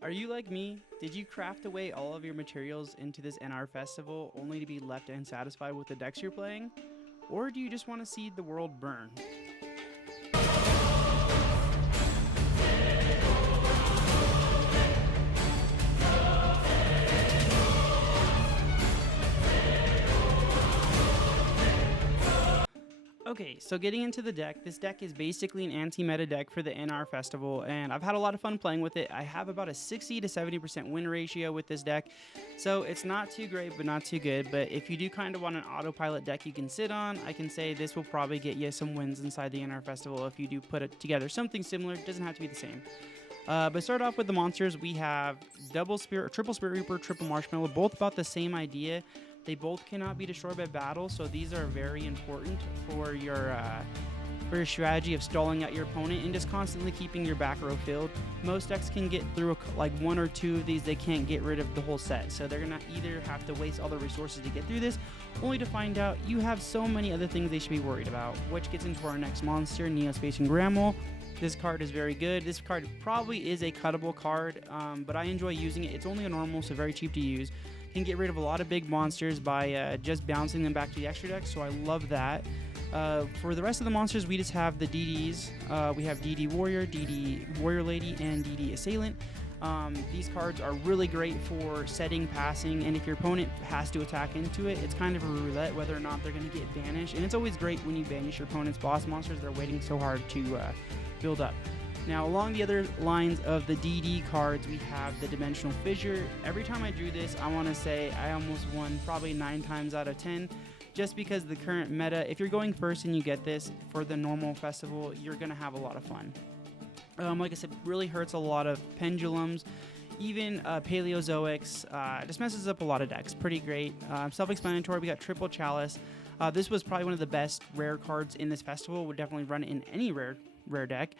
Are you like me? Did you craft away all of your materials into this NR festival only to be left unsatisfied with the decks you're playing? Or do you just want to see the world burn? Okay, so getting into the deck, this deck is basically an anti-meta deck for the NR Festival, and I've had a lot of fun playing with it. I have about a 60 to 70% win ratio with this deck, so it's not too great, but not too good. But if you do kind of want an autopilot deck you can sit on, I can say this will probably get you some wins inside the NR Festival if you do put it together. Something similar, doesn't have to be the same. But start off with the monsters. We have Triple Spirit Reaper, Triple Marshmallow, both about the same idea. They both cannot be destroyed by battle, so these are very important for your strategy of stalling out your opponent and just constantly keeping your back row filled. Most decks can get through like one or two of these. They can't get rid of the whole set, so they're gonna either have to waste all their resources to get through this, only to find out you have so many other things they should be worried about, which gets into our next monster, Neospatian Grammel. This card is very good. This card probably is a cuttable card, but I enjoy using it. It's only a normal, so very cheap to use. Can get rid of a lot of big monsters by just bouncing them back to the extra deck, so I love that. For the rest of the monsters, we just have the DDs. We have DD Warrior, DD Warrior Lady, and DD Assailant. These cards are really great for setting, passing, and if your opponent has to attack into it, it's kind of a roulette whether or not they're going to get banished. And it's always great when you banish your opponent's boss monsters. They're waiting so hard to build up. Now, along the other lines of the DD cards, we have the Dimensional Fissure. Every time I drew this, I want to say I almost won probably 9 times out of 10, just because the current meta, if you're going first and you get this for the normal festival, you're going to have a lot of fun. Like I said, really hurts a lot of pendulums, even Paleozoics. Just messes up a lot of decks. Pretty great. Self-explanatory, we got Triple Chalice. This was probably one of the best rare cards in this festival. Would definitely run in any rare deck.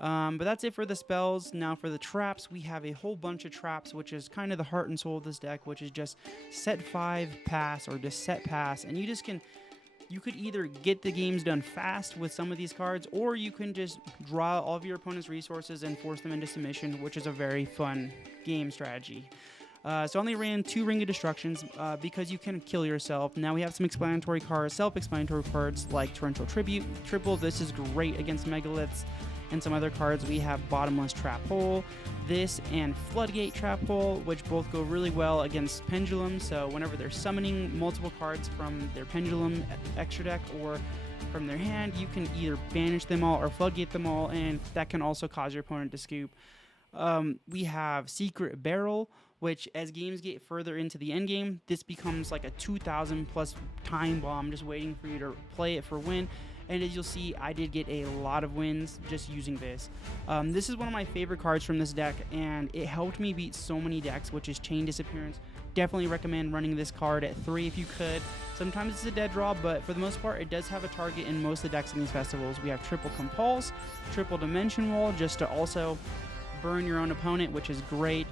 But that's it for the spells. Now for the traps, we have a whole bunch of traps, which is kind of the heart and soul of this deck, which is just set 5, pass, or just set pass. And you could either get the games done fast with some of these cards, or you can just draw all of your opponent's resources and force them into submission, which is a very fun game strategy. So I only ran 2 Ring of Destructions because you can kill yourself. Now we have some explanatory cards, self-explanatory cards like Torrential Tribute. Triple, this is great against Megaliths. And some other cards, we have Bottomless Trap Hole, this, and Floodgate Trap Hole, which both go really well against Pendulum. So whenever they're summoning multiple cards from their Pendulum extra deck or from their hand, you can either banish them all or floodgate them all, and that can also cause your opponent to scoop. We have Secret Barrel, which as games get further into the end game, this becomes like a 2,000 plus time bomb just waiting for you to play it for win. And as you'll see, I did get a lot of wins just using this. This is one of my favorite cards from this deck, and it helped me beat so many decks, which is Chain Disappearance. Definitely recommend running this card at 3 if you could. Sometimes it's a dead draw, but for the most part, it does have a target in most of the decks in these festivals. We have Triple Compulse, Triple Dimension Wall, just to also burn your own opponent, which is great.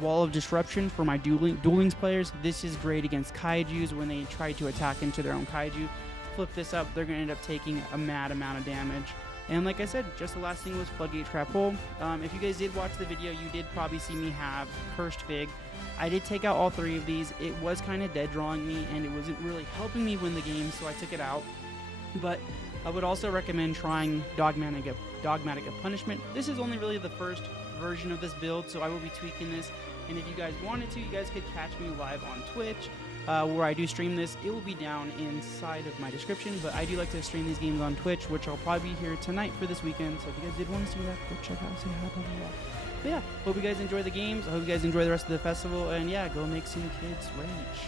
Wall of Disruption for my duelings players. This is great against Kaijus when they try to attack into their own Kaiju. Flip this up, they're going to end up taking a mad amount of damage. And like I said, just the last thing was Floodgate Trap Hole. If you guys did watch the video, you did probably see me have Cursed Fig. I did take out all 3 of these. It was kind of dead drawing me, and it wasn't really helping me win the game, so I took it out. But I would also recommend trying Dogmatic of Punishment. This is only really the first version of this build, so I will be tweaking this. And if you guys wanted to, you guys could catch me live on Twitch. Where I do stream this. It will be down inside of my description, but I do like to stream these games on Twitch, which I'll probably be here tonight for this weekend, so if you guys did want to see that, go check out, say hi, blah, blah, blah. But yeah, hope you guys enjoy the games, I hope you guys enjoy the rest of the festival, and yeah, go make some kids rage.